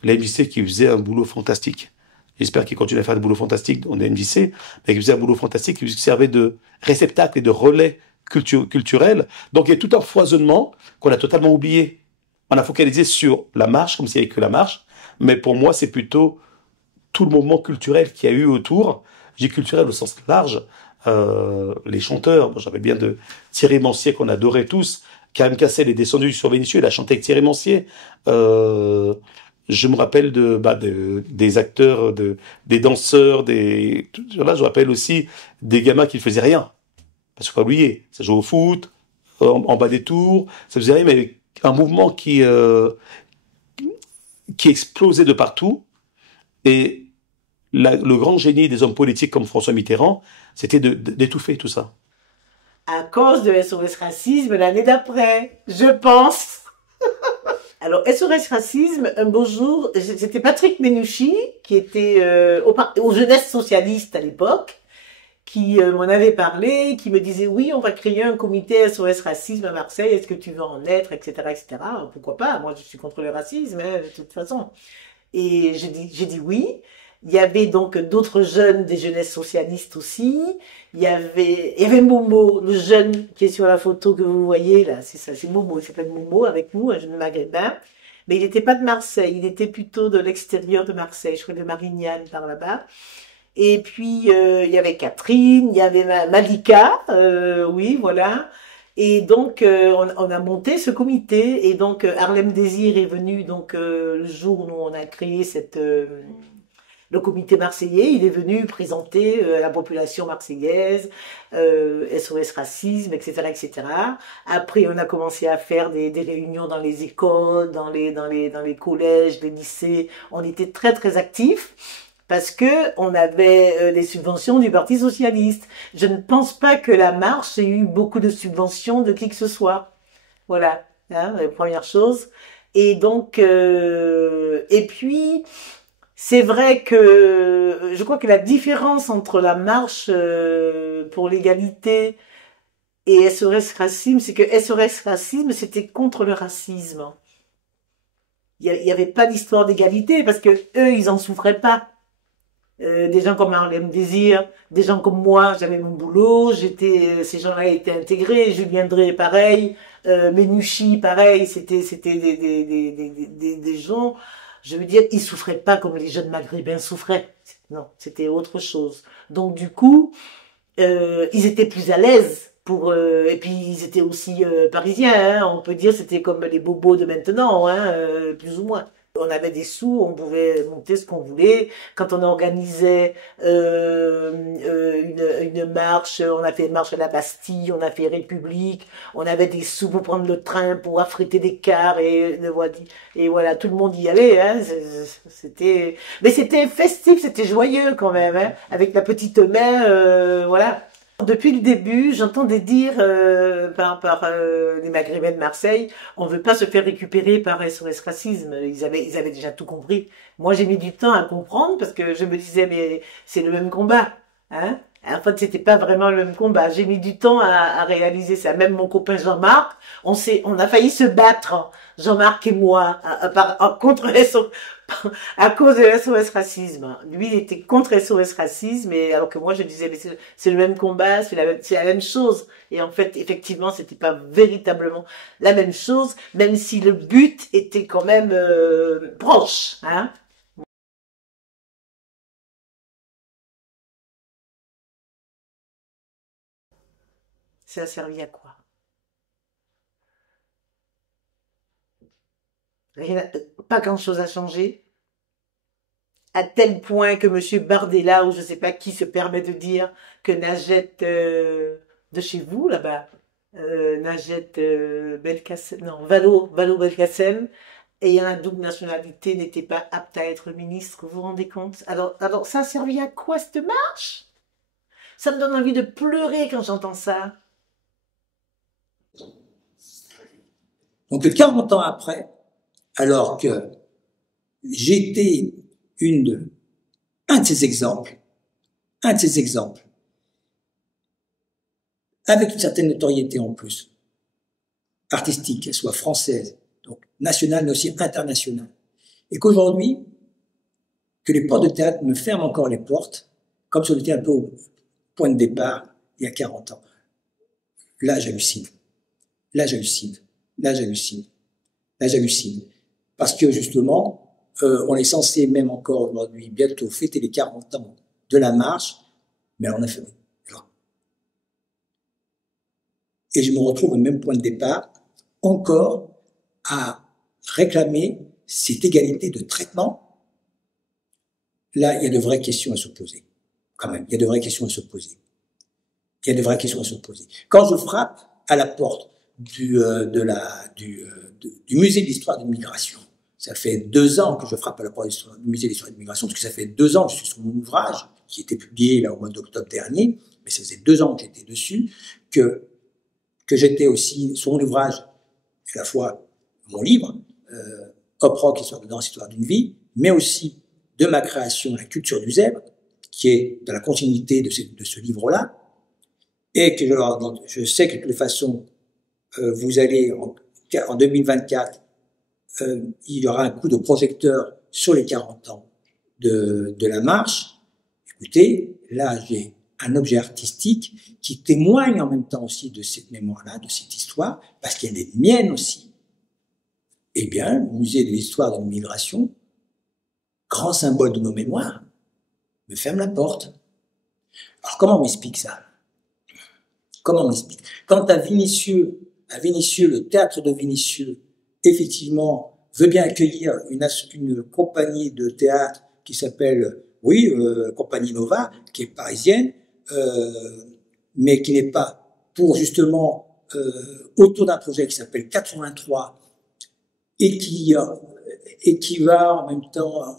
la MJC qui faisait un boulot fantastique. J'espère qu'il continue à faire des boulots fantastiques dans la MJC, mais qui faisait un boulot fantastique qui servait de réceptacle et de relais culturel. Donc il y a tout un foisonnement qu'on a totalement oublié. On a focalisé sur la marche, comme s'il n'y avait que la marche, mais pour moi c'est plutôt tout le mouvement culturel qu'il y a eu autour. Je dis culturel au sens large, les chanteurs, moi, j'avais bien de Thierry Mancier qu'on adorait tous, Karim Cassel est descendu sur Vénitieux, il a chanté avec Thierry Mancier. Je me rappelle des acteurs, des danseurs, là je me rappelle aussi des gamins qui ne faisaient rien. Parce qu'il faut pas oublier, ça joue au foot, en bas des tours, ça faisait rien, mais un mouvement qui explosait de partout. Et le grand génie des hommes politiques comme François Mitterrand, c'était d'étouffer tout ça. À cause de SOS Racisme l'année d'après, je pense. Alors, SOS Racisme, un beau jour, c'était Patrick Menouchi, qui était aux Jeunesses Socialistes à l'époque, qui m'en avait parlé, qui me disait, oui, on va créer un comité SOS Racisme à Marseille, est-ce que tu veux en être, etc., etc. Pourquoi pas, moi je suis contre le racisme, hein, de toute façon. Et j'ai dit oui. Il y avait donc d'autres jeunes des Jeunesses Socialistes aussi. Il y avait Momo, le jeune qui est sur la photo que vous voyez là, c'est ça, c'est Momo, il s'appelle Momo avec nous, un jeune maghrébin. Mais il n'était pas de Marseille, il était plutôt de l'extérieur de Marseille, je crois de Marignane par là-bas. Et puis il y avait Catherine, il y avait Malika, oui voilà. Et donc on a monté ce comité et donc Harlem Désir est venu donc le jour où on a créé le comité marseillais, il est venu présenter à la population marseillaise, SOS Racisme, etc., etc. Après, on a commencé à faire des réunions dans les écoles, dans les collèges, les lycées. On était très, très actifs parce que on avait des subventions du Parti socialiste. Je ne pense pas que la marche ait eu beaucoup de subventions de qui que ce soit. Voilà, hein, la première chose. Et donc, et puis, c'est vrai que je crois que la différence entre la marche pour l'égalité et SOS Racisme, c'est que SOS Racisme, c'était contre le racisme. Il y avait pas d'histoire d'égalité parce que eux, ils en souffraient pas. Des gens comme Harlem Désir, des gens comme moi, j'avais mon boulot, ces gens-là étaient intégrés, Julien Drey, pareil, Menouchi, pareil, c'était des gens. Je veux dire, ils souffraient pas comme les jeunes maghrébins souffraient. Non, c'était autre chose. Donc du coup, ils étaient plus à l'aise et puis ils étaient aussi parisiens. Hein, on peut dire, c'était comme les bobos de maintenant, hein, plus ou moins. On avait des sous, on pouvait monter ce qu'on voulait. Quand on organisait une marche, on a fait une marche à la Bastille, on a fait République, on avait des sous pour prendre le train, pour affréter des cars et voilà, tout le monde y allait. Hein, mais c'était festif, c'était joyeux quand même, hein, avec la petite main, voilà. Depuis le début, j'entendais dire par les Maghrébins de Marseille, on veut pas se faire récupérer par SOS Racisme. Ils avaient déjà tout compris. Moi, j'ai mis du temps à comprendre parce que je me disais mais c'est le même combat, hein. En fait, c'était pas vraiment le même combat. J'ai mis du temps à réaliser ça. Même mon copain Jean-Marc, on a failli se battre, Jean-Marc et moi, contre à cause de SOS Racisme. Lui, il était contre SOS Racisme, alors que moi, je disais, mais c'est le même combat, c'est la même chose. Et en fait, effectivement, c'était pas véritablement la même chose, même si le but était quand même proche, hein. Ça a servi à quoi? Pas grand-chose a changé. À tel point que Monsieur Bardella, ou je sais pas qui se permet de dire que Najette de chez vous, là-bas, Najette Belkacem, non, Valo Belkacem, ayant la double nationalité, n'était pas apte à être ministre, vous vous rendez compte? Alors, ça a servi à quoi cette marche? Ça me donne envie de pleurer quand j'entends ça. Donc 40 ans après, alors que j'étais un de ces exemples, avec une certaine notoriété en plus, artistique, qu'elle soit française, donc nationale, mais aussi internationale, et qu'aujourd'hui, que les portes de théâtre me ferment encore les portes, comme si on était un peu au point de départ, il y a 40 ans. Là, j'hallucine. Parce que justement, on est censé même encore aujourd'hui, bientôt, fêter les 40 ans de la marche, mais on a fait rien. Et je me retrouve au même point de départ, encore à réclamer cette égalité de traitement. Là, il y a de vraies questions à se poser. Quand même, il y a de vraies questions à se poser. Quand je frappe à la porte du musée de l'histoire de l'immigration, ça fait 2 ans que je frappe à la porte du musée de l'histoire de l'immigration, parce que ça fait 2 ans que je suis sur mon ouvrage, qui était publié là au mois d'octobre dernier, mais ça faisait 2 ans que j'étais dessus, que j'étais aussi sur mon ouvrage, à la fois mon livre, Hop Rock, histoire de danse, histoire d'une vie, mais aussi de ma création, La culture du zèbre, qui est dans la continuité de ce livre-là, et que je sais que de toute façon, vous allez, en 2024, il y aura un coup de projecteur sur les 40 ans de la marche. Écoutez, là, j'ai un objet artistique qui témoigne en même temps aussi de cette mémoire-là, de cette histoire, parce qu'elle est mienne aussi. Eh bien, le musée de l'histoire de l'immigration, grand symbole de nos mémoires, me ferme la porte. Alors, comment on m'explique ça? Quand à Vinicieux, le théâtre de Vinicieux, effectivement, veut bien accueillir une compagnie de théâtre qui s'appelle, Compagnie Nova, qui est parisienne, mais qui n'est pas pour justement autour d'un projet qui s'appelle 83 et qui va en même temps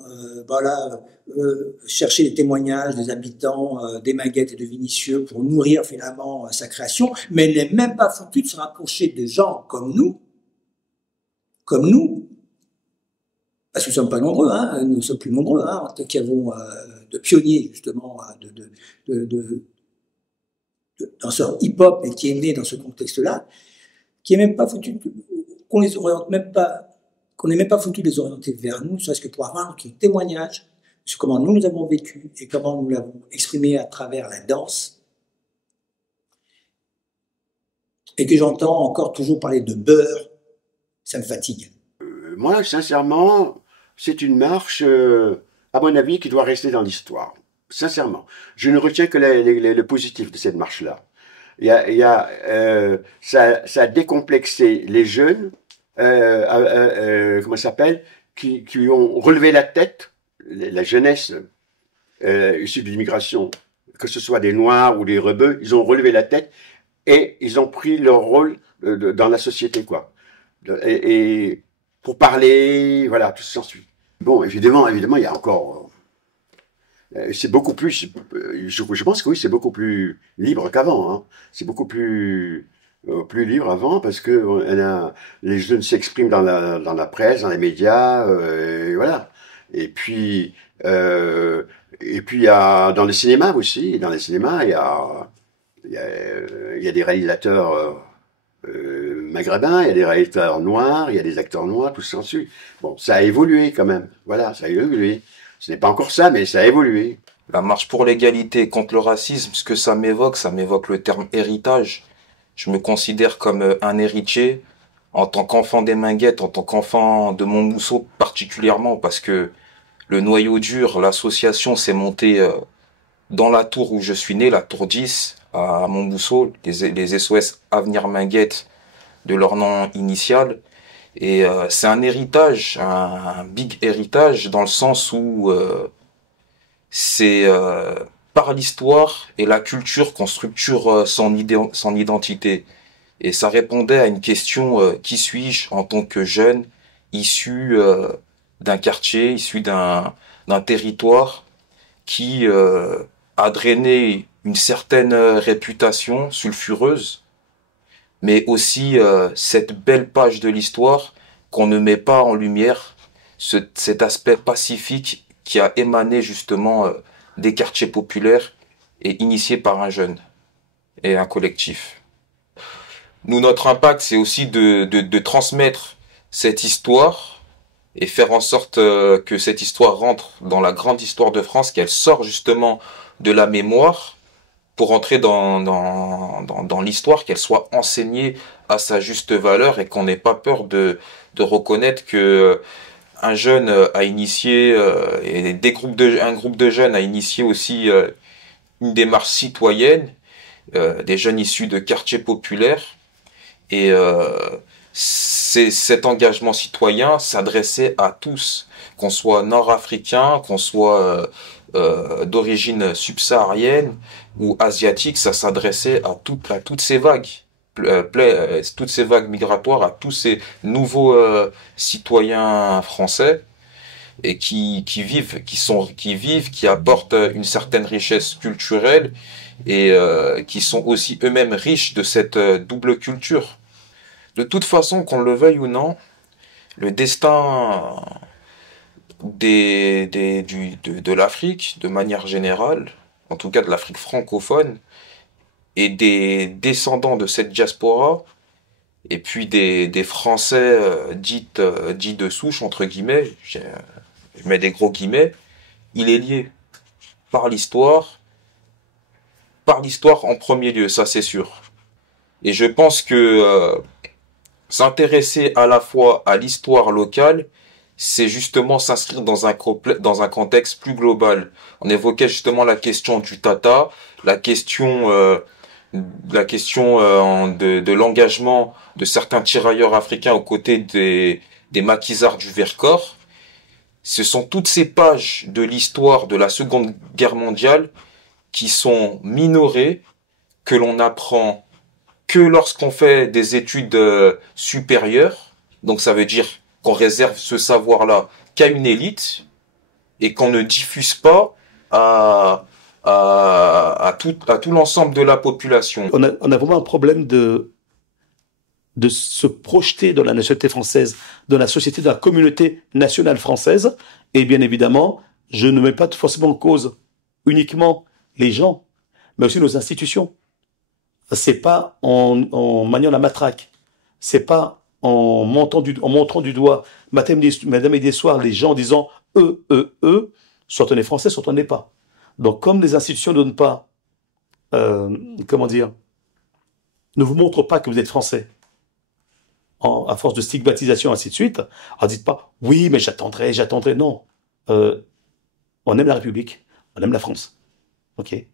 chercher les témoignages des habitants des Minguettes et de Vinicieux pour nourrir finalement sa création, mais elle n'est même pas foutue de se rapprocher de gens comme nous, parce que nous ne sommes pas nombreux, nous sommes plus nombreux, qui avons de pionniers justement de danseurs hip-hop et qui est né dans ce contexte-là, qui est même pas foutu qu'on les oriente même pas, qu'on n'est même pas foutu de les orienter vers nous, serait-ce que pour avoir un témoignage sur comment nous avons vécu et comment nous l'avons exprimé à travers la danse, et que j'entends encore toujours parler de beurre, ça me fatigue. Moi, sincèrement, c'est une marche, à mon avis, qui doit rester dans l'histoire. Sincèrement. Je ne retiens que le positif de cette marche-là. Ça a décomplexé les jeunes, comment ça s'appelle, qui ont relevé la tête, la jeunesse issue de l'immigration, que ce soit des Noirs ou des Rebeux, ils ont relevé la tête et ils ont pris leur rôle dans la société, quoi. Et pour parler, voilà, tout ça s'ensuit. Bon, évidemment, il y a encore... c'est beaucoup plus... Je pense que oui, c'est beaucoup plus libre qu'avant. C'est beaucoup plus libre avant parce que les jeunes s'expriment dans la presse, dans les médias, et voilà. Et puis il y a dans le cinéma aussi. Et dans les cinémas, il y a des réalisateurs maghrébins, il y a des réalisateurs noirs, il y a des acteurs noirs, tout ça s'ensuit. Bon, ça a évolué quand même. Voilà, ça a évolué. Ce n'est pas encore ça, mais ça a évolué. La marche pour l'égalité et contre le racisme, ce que ça m'évoque le terme héritage. Je me considère comme un héritier en tant qu'enfant des Minguettes, en tant qu'enfant de Montmousseau particulièrement, parce que le noyau dur, l'association s'est montée dans la tour où je suis né, la tour 10, à Montmousseau, les SOS Avenir Minguettes de leur nom initial. Et c'est un héritage, un big héritage, dans le sens où c'est par l'histoire et la culture qu'on structure son identité. Et ça répondait à une question, qui suis-je en tant que jeune, issu d'un quartier, issu d'un territoire qui a drainé une certaine réputation sulfureuse, mais aussi cette belle page de l'histoire qu'on ne met pas en lumière, cet aspect pacifique qui a émané justement des quartiers populaires et initié par un jeune et un collectif. Nous, notre impact, c'est aussi de transmettre cette histoire et faire en sorte que cette histoire rentre dans la grande histoire de France, qu'elle sort justement de la mémoire pour entrer dans l'histoire, qu'elle soit enseignée à sa juste valeur et qu'on n'ait pas peur de reconnaître que un jeune a initié et un groupe de jeunes a initié aussi une démarche citoyenne, des jeunes issus de quartiers populaires, et cet engagement citoyen s'adressait à tous, qu'on soit nord-africain, qu'on soit d'origine subsaharienne ou asiatique, ça s'adressait à toutes ces vagues, toutes ces vagues migratoires, à tous ces nouveaux citoyens français et qui vivent, qui apportent une certaine richesse culturelle et qui sont aussi eux-mêmes riches de cette double culture. De toute façon, qu'on le veuille ou non, le destin de l'Afrique, de manière générale, en tout cas de l'Afrique francophone, et des descendants de cette diaspora, et puis des Français dits de souche, entre guillemets, je mets des gros guillemets, il est lié par l'histoire en premier lieu, ça c'est sûr. Et je pense que s'intéresser à la fois à l'histoire locale, c'est justement s'inscrire dans un contexte plus global. On évoquait justement la question du Tata, la question de l'engagement de certains tirailleurs africains aux côtés des maquisards du Vercors. Ce sont toutes ces pages de l'histoire de la Seconde Guerre mondiale qui sont minorées, que l'on apprend que lorsqu'on fait des études supérieures. Donc ça veut dire qu'on réserve ce savoir-là qu'à une élite et qu'on ne diffuse pas à tout l'ensemble de la population. On a vraiment un problème de se projeter dans la nationalité française, dans la société, dans la communauté nationale française. Et bien évidemment, je ne mets pas forcément en cause uniquement les gens, mais aussi nos institutions. C'est pas en maniant la matraque, c'est pas en montrant du doigt, madame et des soirs, les gens en disant soit on est français, soit on n'est pas. Donc comme les institutions ne donnent pas, comment dire, ne vous montrent pas que vous êtes français, à force de stigmatisation, ainsi de suite, alors dites pas, oui, mais j'attendrai, non. On aime la République, on aime la France. Ok.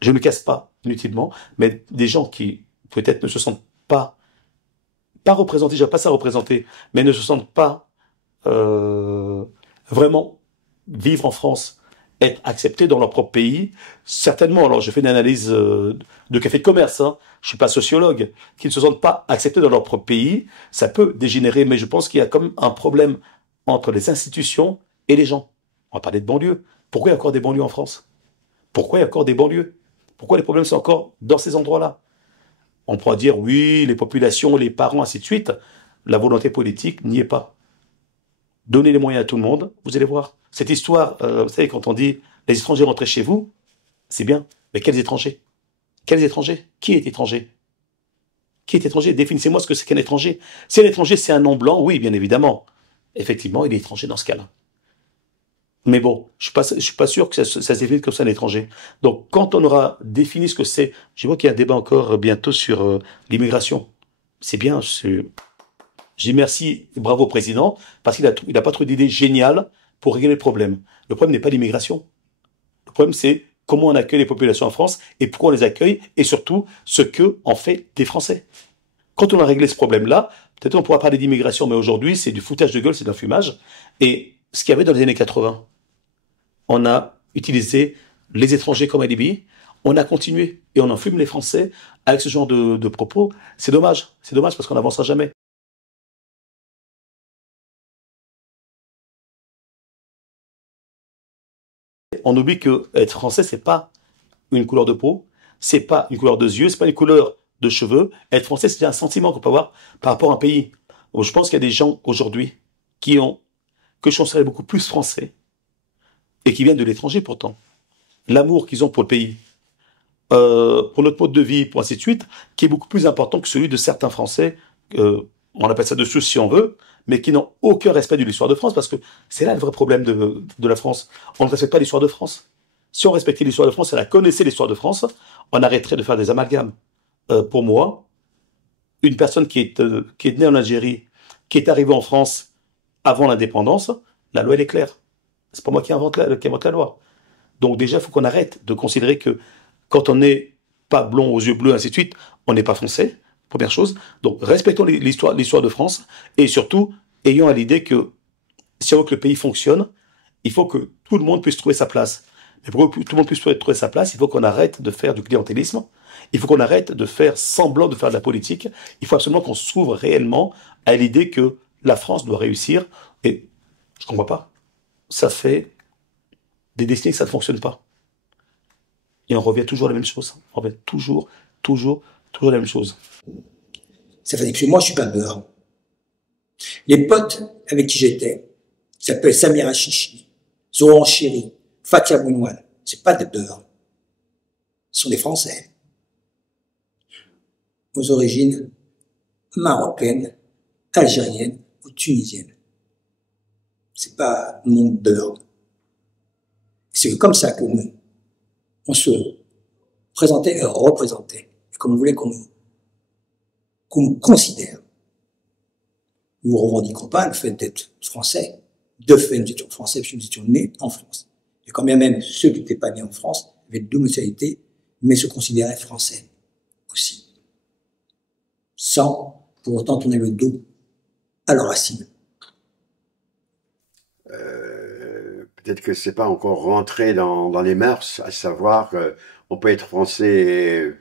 Je ne me casse pas inutilement, mais des gens qui peut-être ne se sentent pas représentés, j'ai pas ça représenté, mais ne se sentent pas vraiment vivre en France, être acceptés dans leur propre pays, certainement. Alors je fais une analyse de café de commerce, hein, je suis pas sociologue, qui ne se sentent pas acceptés dans leur propre pays, ça peut dégénérer, mais je pense qu'il y a comme un problème entre les institutions et les gens. On va parler de banlieues. Pourquoi il y a encore des banlieues en France? Pourquoi il y a encore des banlieues? Pourquoi les problèmes sont encore dans ces endroits-là? On pourra dire, oui, les populations, les parents, ainsi de suite. La volonté politique n'y est pas. Donnez les moyens à tout le monde, vous allez voir. Cette histoire, vous savez, quand on dit les étrangers rentrez chez vous, c'est bien. Mais quels étrangers? Quels étrangers? Qui est étranger? Qui est étranger? Définissez-moi ce que c'est qu'un étranger. Si un étranger, c'est un nom blanc, oui, bien évidemment. Effectivement, il est étranger dans ce cas-là. Mais bon, je suis pas sûr que ça se définisse comme ça un étranger. Donc, quand on aura défini ce que c'est, je vois qu'il y a un débat encore bientôt sur l'immigration. C'est bien, je dis merci, bravo au président, parce qu'il a pas trouvé d'idée géniale pour régler le problème. Le problème n'est pas l'immigration. Le problème, c'est comment on accueille les populations en France et pourquoi on les accueille et surtout ce que en fait des Français. Quand on a réglé ce problème-là, peut-être on pourra parler d'immigration, mais aujourd'hui, c'est du foutage de gueule, c'est d'un fumage. Et ce qu'il y avait dans les années 80, on a utilisé les étrangers comme alibi, on a continué et on enfume les Français avec ce genre de propos. C'est dommage parce qu'on n'avancera jamais. On oublie que être français, c'est pas une couleur de peau, c'est pas une couleur de yeux, c'est pas une couleur de cheveux. Être français, c'est un sentiment qu'on peut avoir par rapport à un pays. Donc, je pense qu'il y a des gens aujourd'hui que je considère beaucoup plus français et qui viennent de l'étranger pourtant. L'amour qu'ils ont pour le pays, pour notre mode de vie, pour ainsi de suite, qui est beaucoup plus important que celui de certains Français, on appelle ça de soucis si on veut, mais qui n'ont aucun respect de l'histoire de France, parce que c'est là le vrai problème de la France. On ne respecte pas l'histoire de France. Si on respectait l'histoire de France et la connaissait l'histoire de France, on arrêterait de faire des amalgames. Pour moi, une personne qui est née en Algérie, qui est arrivée en France avant l'indépendance, la loi elle est claire. C'est pas moi qui invente la loi. Donc déjà, il faut qu'on arrête de considérer que quand on n'est pas blond aux yeux bleus, ainsi de suite, on n'est pas français, première chose. Donc respectons l'histoire de France, et surtout, ayons à l'idée que si on veut que le pays fonctionne, il faut que tout le monde puisse trouver sa place. Mais pour que tout le monde puisse trouver sa place, il faut qu'on arrête de faire du clientélisme, il faut qu'on arrête de faire semblant de faire de la politique, il faut absolument qu'on s'ouvre réellement à l'idée que la France doit réussir, et je ne comprends pas. Ça fait des décennies que ça ne fonctionne pas. Et on revient toujours à la même chose. On revient toujours la même chose. Ça fait que moi, je suis pas beurre. Les potes avec qui j'étais, qui s'appellent Samira Chichi, Zoran Chéri, Fatia Bounouane, c'est pas des beurres. Ce sont des Français. Aux origines marocaines, algériennes ou tunisiennes. C'est pas mon beurre. C'est comme ça que nous, on se présentait et représentait, comme on voulait qu'on nous considère. Nous ne revendiquons pas le fait d'être français. De fait, nous étions français parce que nous étions nés en France. Et quand bien même ceux qui n'étaient pas nés en France avaient deux nationalités, mais se considéraient français aussi. Sans pour autant tourner le dos à leurs racines. Peut-être que c'est pas encore rentré dans les mœurs, à savoir qu'on peut être français,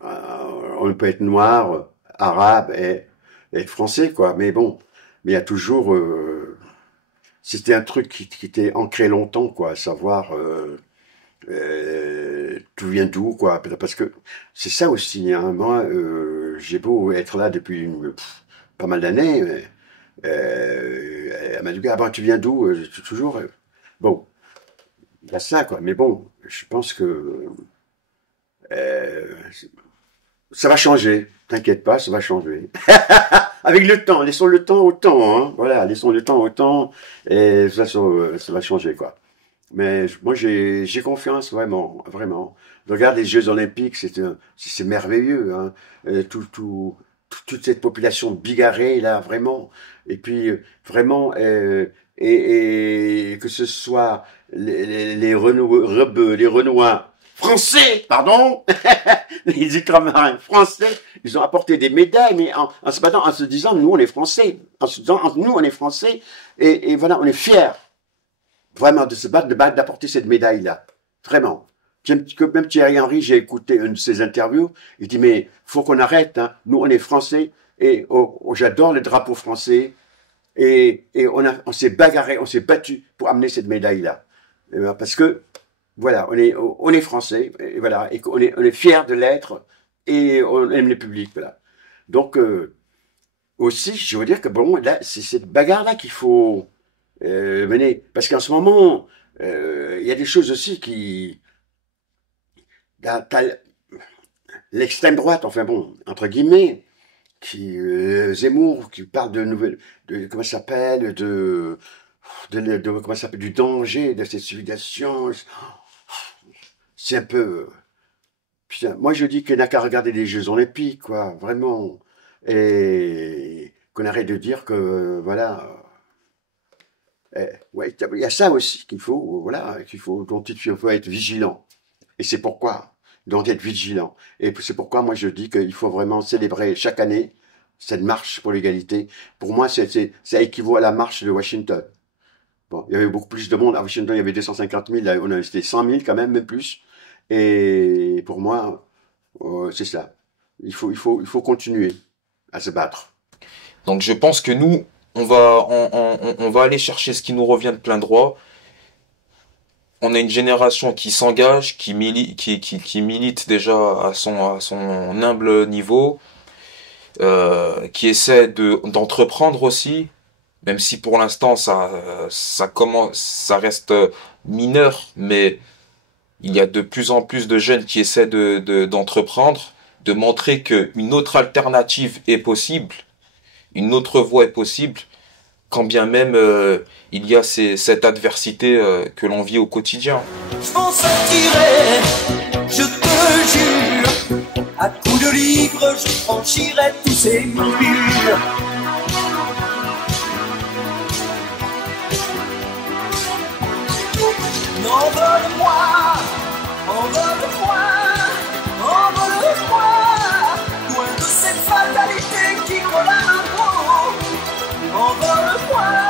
on peut être noir, arabe et être français, quoi. Mais bon, mais il y a toujours, c'était un truc qui était ancré longtemps, quoi, à savoir tout vient d'où, quoi. Parce que c'est ça aussi, hein. Moi, j'ai beau être là depuis pas mal d'années, elle m'a dit, ah ben tu viens d'où? Toujours. Bon, il y a ça, quoi. Mais bon, je pense que ça va changer. T'inquiète pas, ça va changer. Avec le temps, laissons le temps au temps, hein. Voilà, laissons le temps au temps, et ça va changer, quoi. Mais moi, j'ai confiance, vraiment, vraiment. Regarde les Jeux Olympiques, c'est merveilleux, hein. Toute cette population bigarrée, là, vraiment. Et puis, vraiment, et que ce soit les Renois français, pardon, les ultramarins français, ils ont apporté des médailles, mais en se battant, en se disant, nous, on est français. En se disant, nous, on est français, et voilà, on est fiers. Vraiment, de se battre, d'apporter cette médaille-là. Vraiment. Même Thierry Henry, j'ai écouté une de ses interviews, il dit, mais faut qu'on arrête, hein. Nous, on est français, et j'adore le drapeau français, et on s'est bagarré, on s'est battu pour amener cette médaille-là. Parce que, voilà, on est français, et voilà, et on est fiers de l'être, et on aime le public, voilà. Donc, aussi, je veux dire que, bon, là, c'est cette bagarre-là qu'il faut mener. Parce qu'en ce moment, il y a des choses aussi qui... T'as l'extrême droite, enfin bon, entre guillemets, Zemmour, qui parle de nouvelles, comment ça s'appelle, comment ça s'appelle, du danger de cette civilisation. C'est un peu, putain, moi je dis qu'il n'a qu'à regarder les Jeux Olympiques, quoi, vraiment, et qu'on arrête de dire que, voilà, ouais, il y a ça aussi qu'il faut, voilà, dont il faut être vigilant. Et c'est pourquoi, dont être vigilant. Et c'est pourquoi moi je dis qu'il faut vraiment célébrer chaque année cette marche pour l'égalité. Pour moi, ça équivaut à la marche de Washington. Bon, il y avait beaucoup plus de monde. À Washington, il y avait 250 000. Là, on a c'était 100 000 quand même, même plus. Et pour moi, c'est ça. Il faut continuer à se battre. Donc je pense que nous, on va aller chercher ce qui nous revient de plein droit. on a une génération qui s'engage, qui milite déjà à son humble niveau, qui essaie d'entreprendre aussi, même si pour l'instant ça reste mineur, mais il y a de plus en plus de jeunes qui essaient d'entreprendre, de montrer qu'une autre alternative est possible, une autre voie est possible, quand bien même il y a cette adversité que l'on vit au quotidien. Je m'en sortirai, je te jure, à coups de livres, je franchirai tous ces murs. Envole-moi, envole-moi, envole-moi, loin de cette fatalité qui colle à ma peau. Envole-moi.